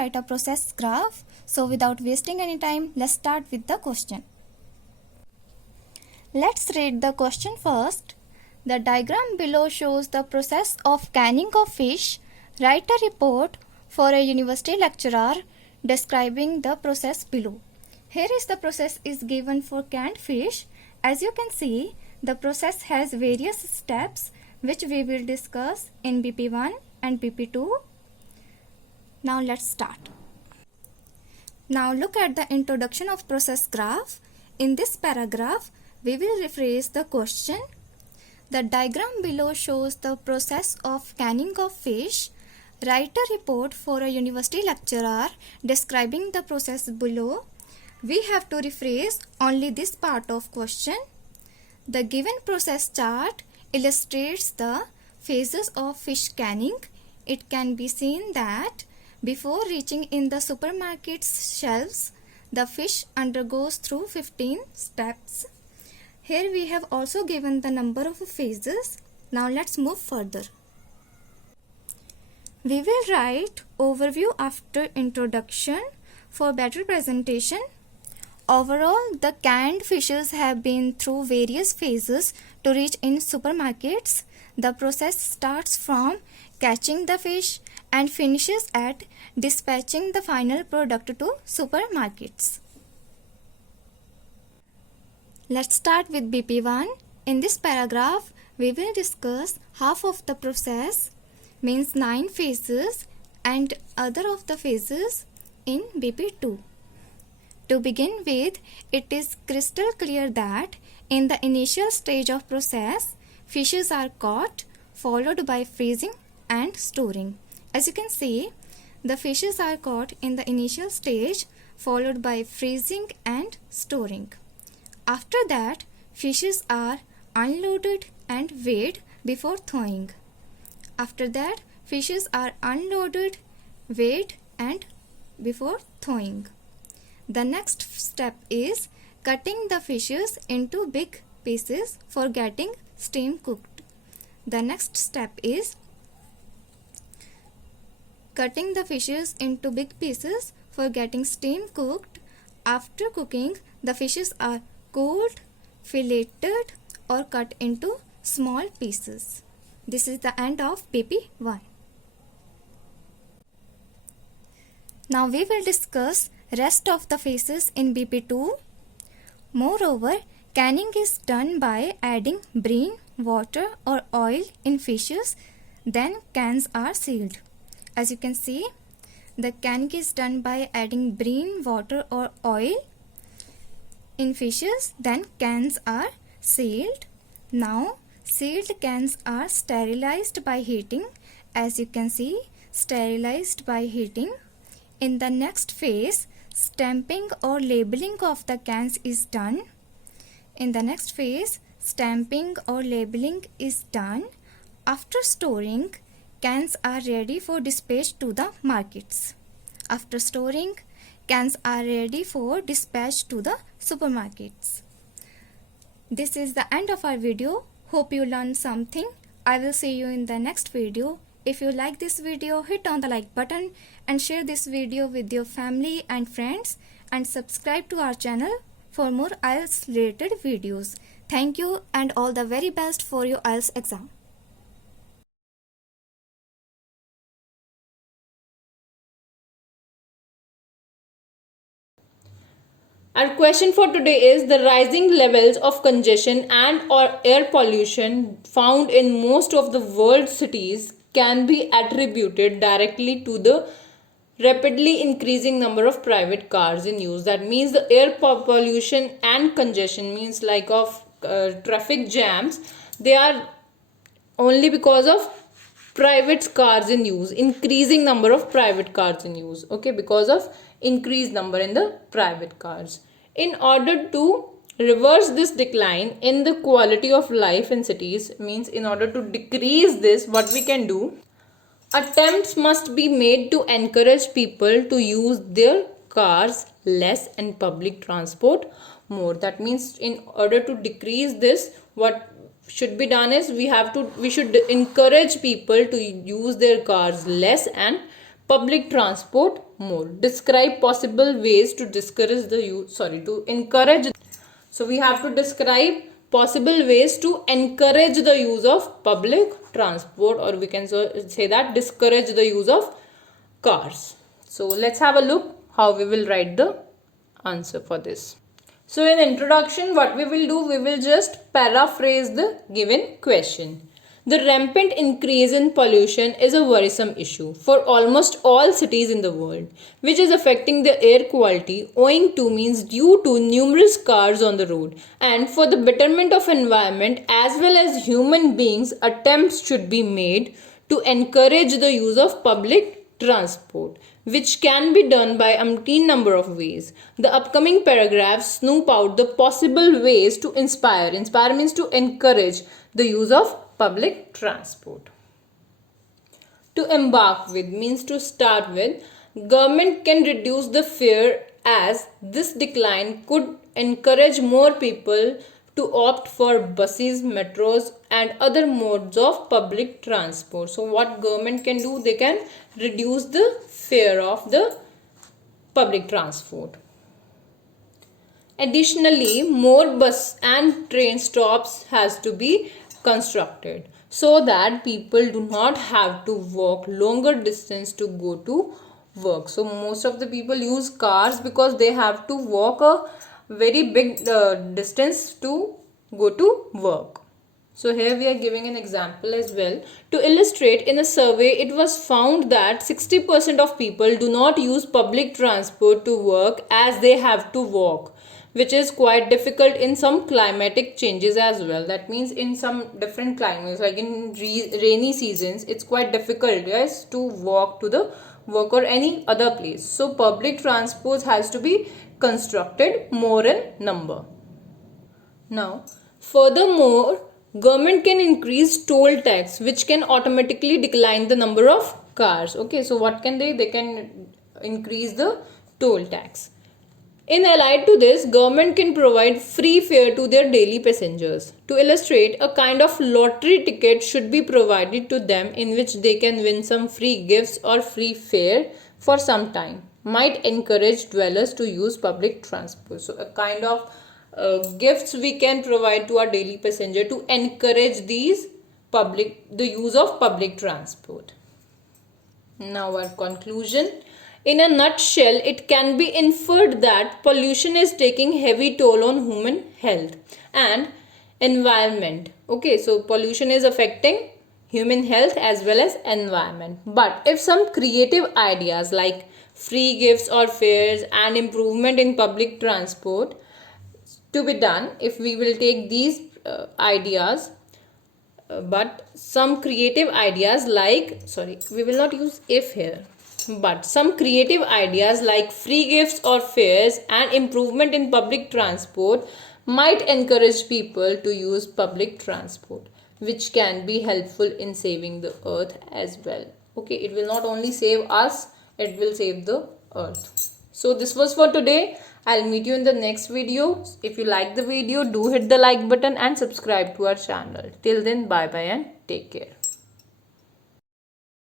write a process graph. So without wasting any time, let's start with the question. Let's read the question first. The diagram below shows the process of canning of fish. Write a report for a university lecturer describing the process below. Here is the process is given for canned fish. As you can see, the process has various steps which we will discuss in BP1 and BP2. Now let's start. Now look at the introduction of process graph. In this paragraph, we will rephrase the question. The diagram below shows the process of canning of fish. Write a report for a university lecturer describing the process below. We have to rephrase only this part of question. The given process chart illustrates the phases of fish canning. It can be seen that before reaching in the supermarket's shelves, the fish undergoes through 15 steps. Here we have also given the number of phases. Now let's move further. We will write overview after introduction for better presentation. Overall, the canned fishes have been through various phases to reach in supermarkets. The process starts from catching the fish and finishes at dispatching the final product to supermarkets. Let's start with BP1. In this paragraph, we will discuss half of the process, means 9 phases, and other of the phases in BP2. To begin with, it is crystal clear that in the initial stage of process, fishes are caught, followed by freezing and storing. As you can see, the fishes are caught in the initial stage, followed by freezing and storing. After that, fishes are unloaded and weighed before thawing. After that, fishes are unloaded, weighed and before thawing. The next step is cutting the fishes into big pieces for getting steam cooked. The next step is cutting the fishes into big pieces for getting steam cooked. After cooking, the fishes are cooled, filleted or cut into small pieces. This is the end of BP1. Now we will discuss rest of the phases in BP2. Moreover, canning is done by adding brine, water or oil in fishes. Then cans are sealed. As you can see, the canning is done by adding brine, water or oil in fishes. Then cans are sealed. Now sealed cans are sterilized by heating. As you can see, sterilized by heating. In the next phase, stamping or labeling of the cans is done. In the next phase, stamping or labeling is done. After storing, cans are ready for dispatch to the markets. After storing, cans are ready for dispatch to the supermarkets. This is the end of our video. Hope you learned something. I will see you in the next video. If you like this video, hit on the like button and share this video with your family and friends, and subscribe to our channel for more IELTS related videos. Thank you and all the very best for your IELTS exam. Our question for today is the rising levels of congestion and or air pollution found in most of the world's cities can be attributed directly to the rapidly increasing number of private cars in use. That means the air pollution and congestion means like of traffic jams, they are only because of private cars in use, increasing number of private cars in use. Okay, because of increased number in the private cars. In order to reverse this decline in the quality of life in cities, means in order to decrease this, what we can do, attempts must be made to encourage people to use their cars less and public transport more. That means in order to decrease this, what should be done is we should encourage people to use their cars less and public transport mode. Describe possible ways to discourage the use, to encourage. So we have to describe possible ways to encourage the use of public transport, or we can say that discourage the use of cars. So let's have a look how we will write the answer for this. So in introduction, what we will do, we will just paraphrase the given question. The rampant increase in pollution is a worrisome issue for almost all cities in the world, which is affecting the air quality owing to means due to numerous cars on the road. And for the betterment of environment as well as human beings, attempts should be made to encourage the use of public transport, which can be done by umpteen number of ways. The upcoming paragraphs snoop out the possible ways to inspire. Inspire means to encourage the use of public transport. To embark with means to start with. Government can reduce the fare as this decline could encourage more people to opt for buses, metros and other modes of public transport. So what government can do, they can reduce the fare of the public transport. Additionally, more bus and train stops has to be constructed so that people do not have to walk longer distance to go to work. So most of the people use cars because they have to walk a very big distance to go to work. So here we are giving an example as well. To illustrate, in a survey it was found that 60% of people do not use public transport to work as they have to walk, which is quite difficult in some climatic changes as well. That means in some different climates, like in rainy seasons, it's quite difficult, yes, to walk to the work or any other place. So public transport has to be constructed more in number. Now, furthermore, government can increase toll tax, which can automatically decline the number of cars. Okay, so what can they can increase the toll tax. In allied to this, government can provide free fare to their daily passengers. To illustrate, a kind of lottery ticket should be provided to them in which they can win some free gifts or free fare for some time. Might encourage dwellers to use public transport. So a kind of gifts we can provide to our daily passenger to encourage the use of public transport. Now our conclusion. In a nutshell, it can be inferred that pollution is taking heavy toll on human health and environment. Okay, so pollution is affecting human health as well as environment. But if some creative ideas like free gifts or fares and improvement in public transport to be done, if we will take these ideas, but some creative ideas like, we will not use if here, but some creative ideas like free gifts or fares and improvement in public transport might encourage people to use public transport, which can be helpful in saving the earth as well. Okay, it will not only save us, it will save the earth. So this was for today. I'll meet you in the next video. If you like the video, do hit the like button and subscribe to our channel. Till then, bye bye and take care.